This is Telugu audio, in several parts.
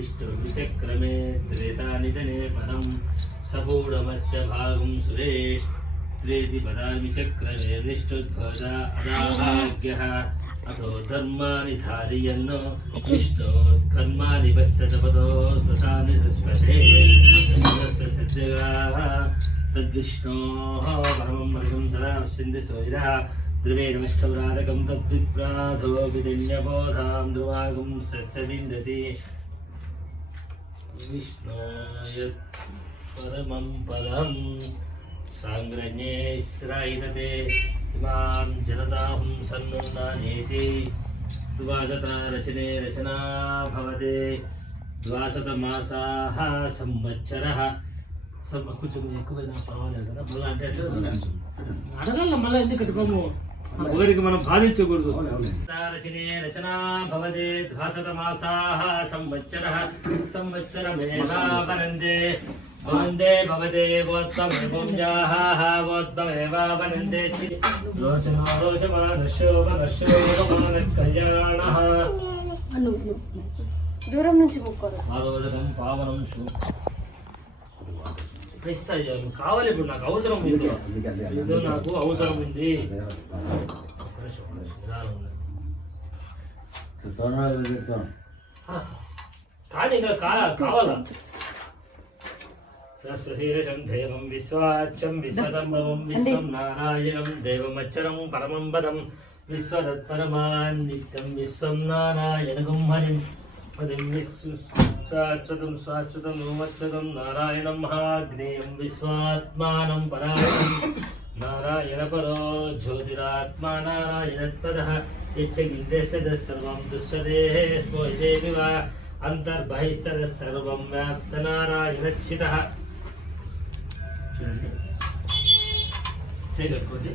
विष्णुर्विचक्रमे त्रेतानिधने पदं सपूढमस्य भागं सुरेश त्रेति पदामि चक्रमे विष्णुध्वजा अदाभाग्यः अथो धर्माणि धारयन् विष्णो कर्माणि पश्यतपदो दशानि दस्पते सिद्धगाः तद्विष्णोः परमं वर्गं सदा पश्यन्ति सूर्यः द्रवेणमिष्टवराधकं तद्विप्राधो विदिन्यबोधां ध्रुवागं सस्य विन्दति विष्णोय परमं पदं साङ्ग्रण्ये श्रायितते इमां जनतां सन्नुन्नानेति द्वाशता रचने रचना भवते द्वाशतमासाः संवत्सरः సమ్ కొంచెం ఎక్కువైనా పర్వాలేదు కదా మళ్ళీ అంటే అడగల మళ్ళీ ఎందుకంటే పాము ఒకరికి మనం బాధించకూడదు. రచనే రచనా భవదే సంవత్సరः. సంవత్సరమేవావనందే వందే భవదే వోత్తమేవంజాః వోత్తమేవావనందే రోచనో రోచమానశోభనశోభమాన కళ్యాణः నువ్వు నువ్వు దూరం నుంచి ముక్కోరా ఆలోదకం పావనం శు కావాలి ఇప్పుడు నాకు అవసరం ఉంది నాకు అవసరం ఉంది కానీ ఇంకా కావాలా సహస్రశీర్షం దేవం విశ్వాచ్యం విశ్వసంభవం విశ్వం నారాయణం దేవమచ్చరం పరమం పదం విశ్వదత్పరమాన్ నిత్యం విశ్వం నారాయణగం హరిం పదం విశ్వ శాశ్వతం శాశ్వతం నారాయణం మహాగ్నేయం విశ్వాత్మానం పరాయణం నారాయణపరో జ్యోతిరాత్మా నారాయణత్పద యచ్చగిందేశద సర్వం దుస్సదేః స్మోజేమి వ్యాప్త నారాయణచ్చిత చూడండి చేయగట్టుకోండి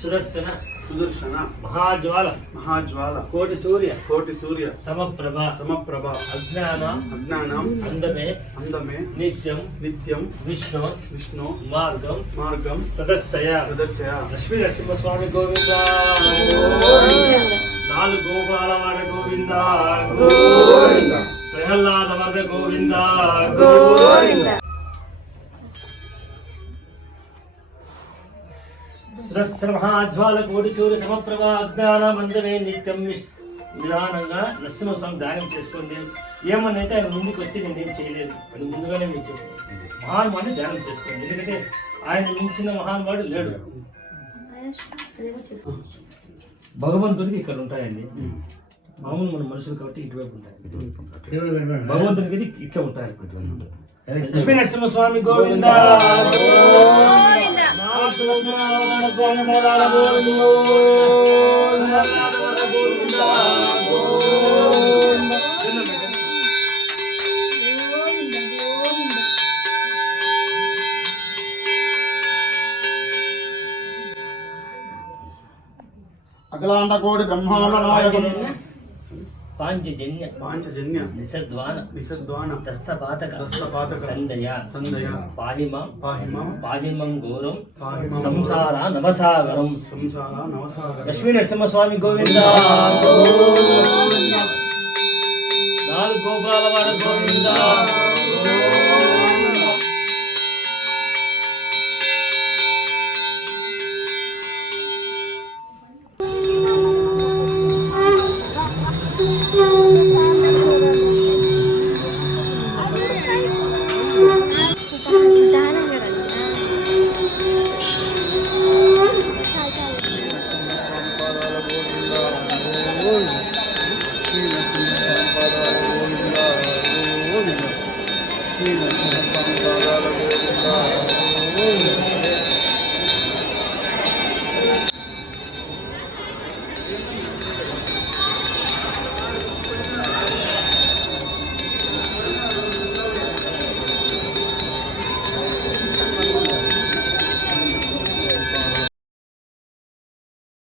సుదర్శన సుదర్శన. మహాజ్వాల మహాజ్వాల. కోటి సూర్య కోటి సూర్య. సమప్రభ సమప్రభ. అజ్ఞాన అజ్ఞానం. అందమే అందమే. నిత్యం నిత్యం. విష్ణు విష్ణు. మార్గం మార్గం. ప్రదర్శయ ప్రదర్శయ లక్ష్మీ నరసింహస్వామి గోవింద. నాలుగు గోపాలవాడ గోవింద. గోవింద. ప్రహ్లాద వరద గోవింద. గోవింద. సుదర్శన మహాజ్వాల కోటి సూర్య సమప్రభ అజ్ఞాన మందమే నిత్యం నిదానంగా నరసింహస్వామి ధ్యానం చేసుకోండి. ఏమన్నైతే ఆయన ముందుకు వస్తే నేను ఏం చేయలేదు అది ముందుగానే మీకు చెప్పాను మహానుభావుని ధ్యానం చేసుకోండి. ఎందుకంటే ఆయన మించిన మహానుభావుడు లేడు. భగవంతుడికి ఇక్కడ ఉంటాయండి. మామూలు మన మనుషులు కాబట్టి ఇటువైపు ఉంటాయి. భగవంతునికి ఇట్లా ఉంటాయి. లక్ష్మీ నరసింహస్వామి గోవింద స్వామి గోవింద అఖిలాండ కోడి బ్రహ్మాండ నాయకుడు ಪಾಂಚಜನ್ಯ ಪಾಂಚಜನ್ಯ ನಿಸದ್ವಾನ ನಿಸದ್ವಾನ ದಸ್ತಪಾತಕ ದಸ್ತಪಾತಕ ಸಂದಯ ಸಂದಯ ಪಾಹಿ ಮಾಂ ಪಾಹಿ ಮಾಂ ಪಾಹಿ ಮಾಂ ಘೋರಂ ಸಂಸಾರ ನವಸಾಗರಂ ಸಂಸಾರ ನವಸಾಗರಂ ಲಕ್ಷ್ಮೀ ನರಸಿಂಹಸ್ವಾಮಿ ಗೋವಿಂದ ನಾಲ್ಕು ಗೋಪಾಲವಾಡ ಗೋವಿಂದ Thank you.